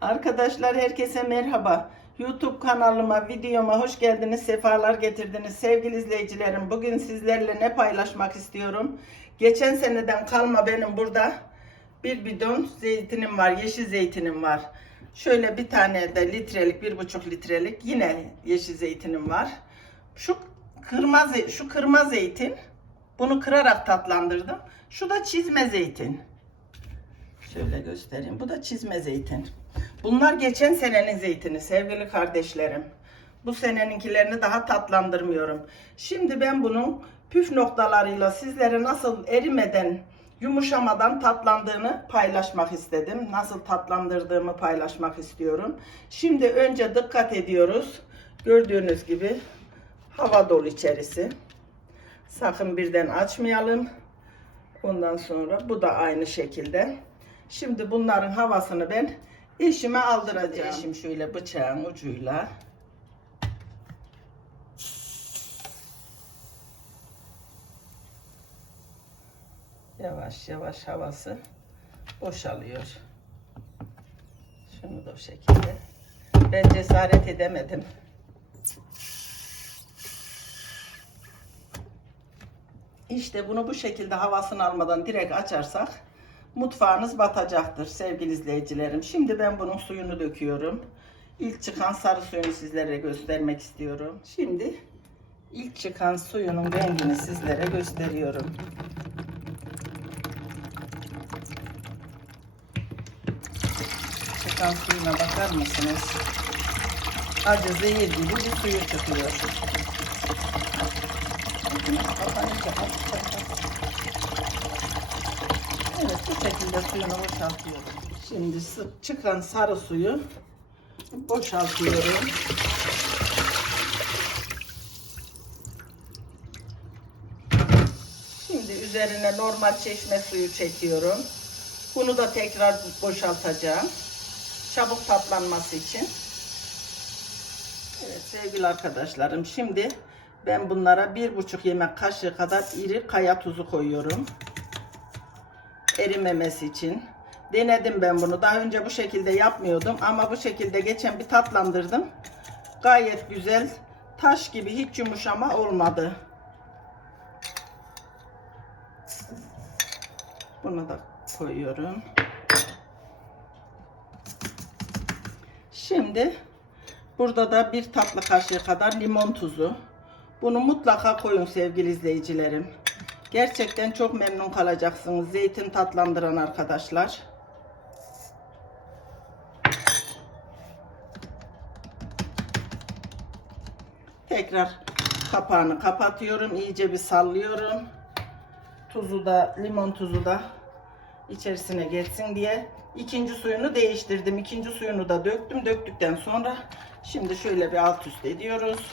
Arkadaşlar herkese merhaba. YouTube kanalıma, videoma hoş geldiniz, sefalar getirdiniz. Sevgili izleyicilerim, bugün sizlerle ne paylaşmak istiyorum? Geçen seneden kalma benim burada bir bidon zeytinim var, yeşil zeytinim var. Şöyle bir tane de litrelik, bir buçuk litrelik yine yeşil zeytinim var. Şu kırma, şu kırma zeytin, bunu kırarak tatlandırdım. Şu da çizme zeytin. Şöyle göstereyim. Bu da çizme zeytin. Bunlar geçen senenin zeytini sevgili kardeşlerim. Bu seneninkilerini daha tatlandırmıyorum. Şimdi ben bunun püf noktalarıyla sizlere nasıl erimeden, yumuşamadan tatlandığını paylaşmak istedim. Nasıl tatlandırdığımı paylaşmak istiyorum. Şimdi önce dikkat ediyoruz. Gördüğünüz gibi hava dolu içerisi. Sakın birden açmayalım. Ondan sonra bu da aynı şekilde. Şimdi bunların havasını ben eşime aldıracağım. Eşim şöyle bıçağın ucuyla yavaş yavaş havası boşalıyor. Şunu da o şekilde. Ben cesaret edemedim. İşte bunu bu şekilde havasını almadan direkt açarsak mutfağınız batacaktır sevgili izleyicilerim. Şimdi ben bunun suyunu döküyorum. İlk çıkan sarı suyunu sizlere göstermek istiyorum. Şimdi ilk çıkan suyunun rengini sizlere gösteriyorum. Çıkan suyuna bakar mısınız? Acı zehir gibi bir suyu çıkıyor. Evet bu şekilde suyunu boşaltıyorum. Şimdi çıkan sarı suyu boşaltıyorum. Şimdi üzerine normal çeşme suyu çekiyorum. Bunu da tekrar boşaltacağım. Çabuk tatlanması için. Evet sevgili arkadaşlarım şimdi ben bunlara bir buçuk yemek kaşığı kadar iri kaya tuzu koyuyorum. Erimemesi için. Denedim ben bunu. Daha önce bu şekilde yapmıyordum ama bu şekilde geçen bir tatlandırdım. Gayet güzel. Taş gibi hiç yumuşama olmadı. Bunu da koyuyorum. Şimdi burada da bir tatlı kaşığı kadar limon tuzu. Bunu mutlaka koyun sevgili izleyicilerim. Gerçekten çok memnun kalacaksınız. Zeytin tatlandıran arkadaşlar. Tekrar kapağını kapatıyorum. İyice bir sallıyorum. Tuzu da limon tuzu da içerisine geçsin diye ikinci suyunu değiştirdim. İkinci suyunu da döktüm. Döktükten sonra şimdi şöyle bir alt üst ediyoruz.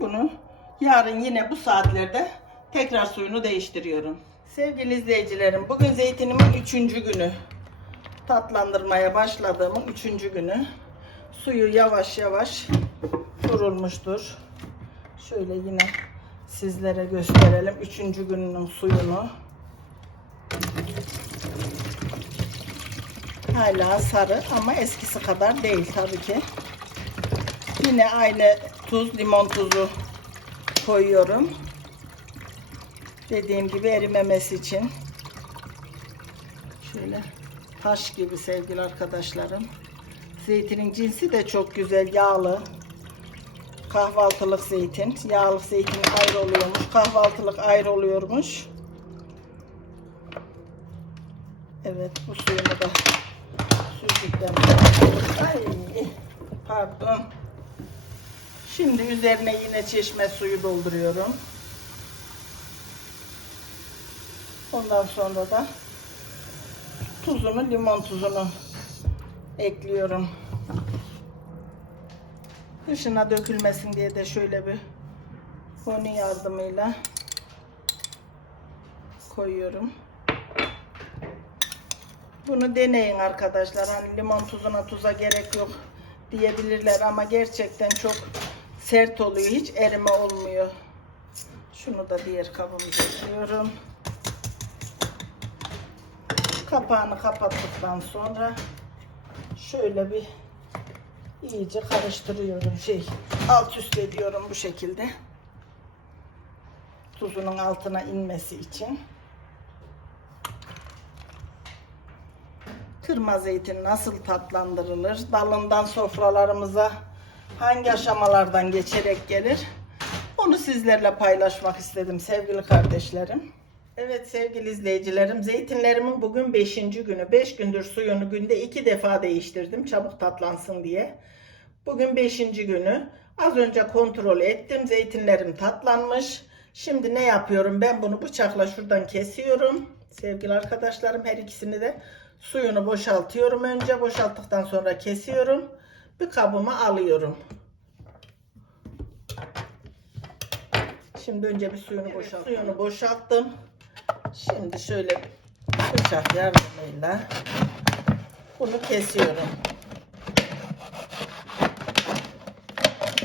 Bunu yarın yine bu saatlerde tekrar suyunu değiştiriyorum. Sevgili izleyicilerim bugün zeytinimin üçüncü günü. Tatlandırmaya başladığımın üçüncü günü. Suyu yavaş yavaş durulmuştur. Şöyle yine sizlere gösterelim. Üçüncü gününün suyunu. Hala sarı ama eskisi kadar değil tabii ki. Yine aynı tuz, limon tuzu koyuyorum. Dediğim gibi erimemesi için. Şöyle taş gibi sevgili arkadaşlarım. Zeytinin cinsi de çok güzel, yağlı. Kahvaltılık zeytin. Yağlı zeytin ayrı oluyormuş. Kahvaltılık ayrı oluyormuş. Evet bu suyunu da süzdükten sonra. Ay, pardon. Şimdi üzerine yine çeşme suyu dolduruyorum. Ondan sonra da tuzunu, limon tuzunu ekliyorum. Dışına dökülmesin diye de şöyle bir koni yardımıyla koyuyorum. Bunu deneyin arkadaşlar. Hani limon tuzuna tuza gerek yok diyebilirler ama gerçekten çok sert oluyor. Hiç erime olmuyor. Şunu da diğer kabımıza ekliyorum. Kapağını kapattıktan sonra şöyle bir iyice karıştırıyorum şey alt üst ediyorum bu şekilde tuzunun altına inmesi için kırma zeytin nasıl tatlandırılır dalından sofralarımıza hangi aşamalardan geçerek gelir onu sizlerle paylaşmak istedim sevgili kardeşlerim Evet sevgili izleyicilerim zeytinlerimin bugün 5. günü 5 gündür suyunu günde 2 defa değiştirdim çabuk tatlansın diye Bugün 5. günü. Az önce kontrol ettim. Zeytinlerim tatlanmış. Şimdi ne yapıyorum? Ben bunu bıçakla şuradan kesiyorum. Sevgili arkadaşlarım her ikisini de suyunu boşaltıyorum. Önce boşalttıktan sonra kesiyorum. Bir kabıma alıyorum. Şimdi önce bir suyunu boşalttım. Suyunu boşalttım. Şimdi şöyle bıçak yardımıyla bunu kesiyorum.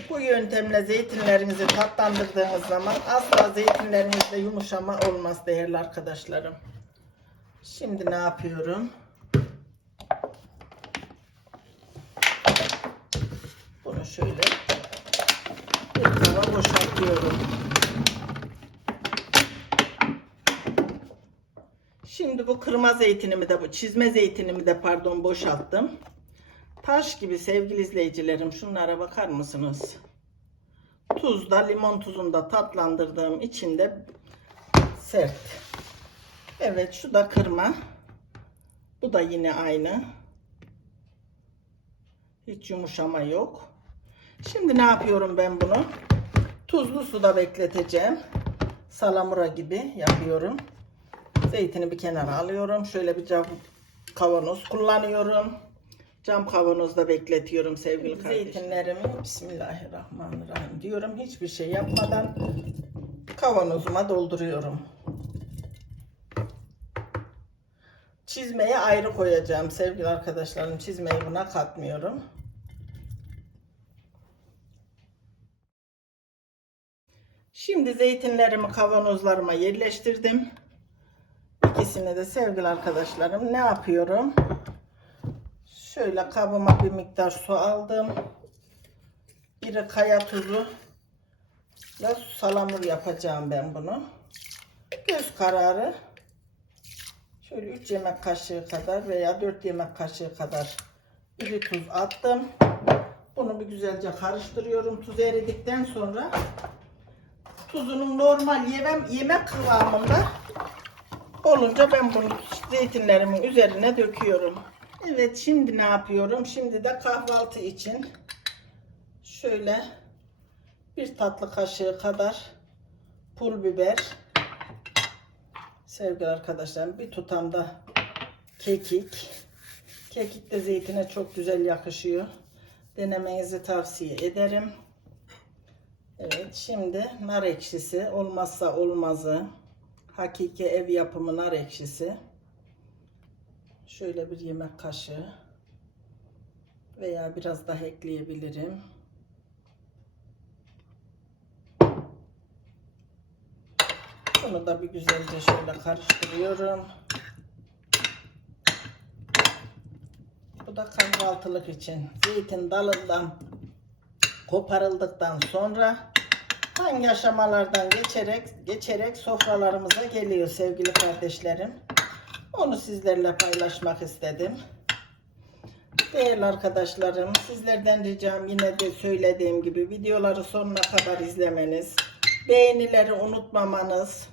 Bu yöntemle zeytinlerinizi tatlandırdığınız zaman asla zeytinlerinizde yumuşama olmaz değerli arkadaşlarım. Şimdi ne yapıyorum? Bunu şöyle tava boşaltıyorum. Şimdi bu kırma zeytinimi de bu çizme zeytinimi de pardon boşalttım. Taş gibi sevgili izleyicilerim şunlara bakar mısınız? Tuzda limon tuzunda tatlandırdığım içinde sert. Evet şu da kırma. Bu da yine aynı. Hiç yumuşama yok. Şimdi ne yapıyorum ben bunu? Tuzlu suda bekleteceğim. Salamura gibi yapıyorum. Zeytini bir kenara alıyorum. Şöyle bir cam kavanoz kullanıyorum. Cam kavanozda bekletiyorum sevgili kardeşim. Zeytinlerimi Bismillahirrahmanirrahim diyorum. Hiçbir şey yapmadan kavanozuma dolduruyorum. Çizmeyi ayrı koyacağım sevgili arkadaşlarım. Çizmeyi buna katmıyorum. Şimdi zeytinlerimi kavanozlarıma yerleştirdim. İkisini de sevgili arkadaşlarım ne yapıyorum? Şöyle kabıma bir miktar su aldım. Biri kaya tuzu ve salamur yapacağım ben bunu. Göz kararı şöyle 3 yemek kaşığı kadar veya 4 yemek kaşığı kadar iri tuz attım. Bunu bir güzelce karıştırıyorum. Tuz eridikten sonra tuzunun normal yemem, yemek kıvamında olunca ben bunu zeytinlerimin üzerine döküyorum. Evet şimdi ne yapıyorum? Şimdi de kahvaltı için şöyle bir tatlı kaşığı kadar pul biber sevgili arkadaşlarım bir tutam da kekik kekik de zeytine çok güzel yakışıyor denemenizi tavsiye ederim evet şimdi nar ekşisi olmazsa olmazı hakiki ev yapımı nar ekşisi Şöyle bir yemek kaşığı veya biraz daha ekleyebilirim. Bunu da bir güzelce şöyle karıştırıyorum. Bu da kahvaltılık için. Zeytin dalından koparıldıktan sonra hangi aşamalardan geçerek geçerek sofralarımıza geliyor sevgili kardeşlerim. Onu sizlerle paylaşmak istedim. Değerli arkadaşlarım, sizlerden ricam yine de söylediğim gibi videoları sonuna kadar izlemeniz, beğenileri unutmamanız,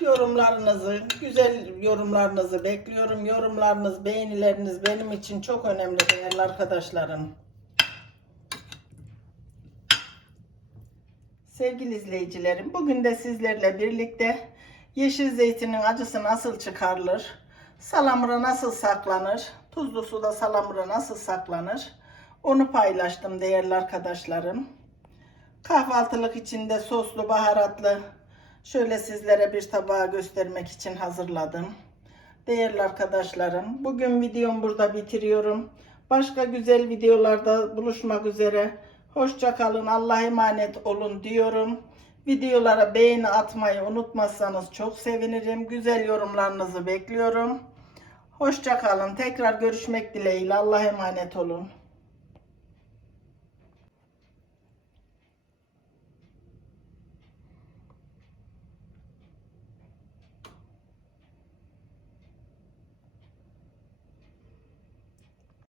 yorumlarınızı, güzel yorumlarınızı bekliyorum. Yorumlarınız, beğenileriniz benim için çok önemli değerli arkadaşlarım. Sevgili izleyicilerim, bugün de sizlerle birlikte Yeşil zeytinin acısı nasıl çıkarılır? Salamura nasıl saklanır? Tuzlu suda salamura nasıl saklanır? Onu paylaştım değerli arkadaşlarım. Kahvaltılık içinde soslu baharatlı şöyle sizlere bir tabağa göstermek için hazırladım. Değerli arkadaşlarım bugün videomu burada bitiriyorum. Başka güzel videolarda buluşmak üzere. Hoşça kalın. Allah'a emanet olun diyorum. Videolara beğeni atmayı unutmazsanız çok sevinirim. Güzel yorumlarınızı bekliyorum. Hoşça kalın. Tekrar görüşmek dileğiyle. Allah'a emanet olun.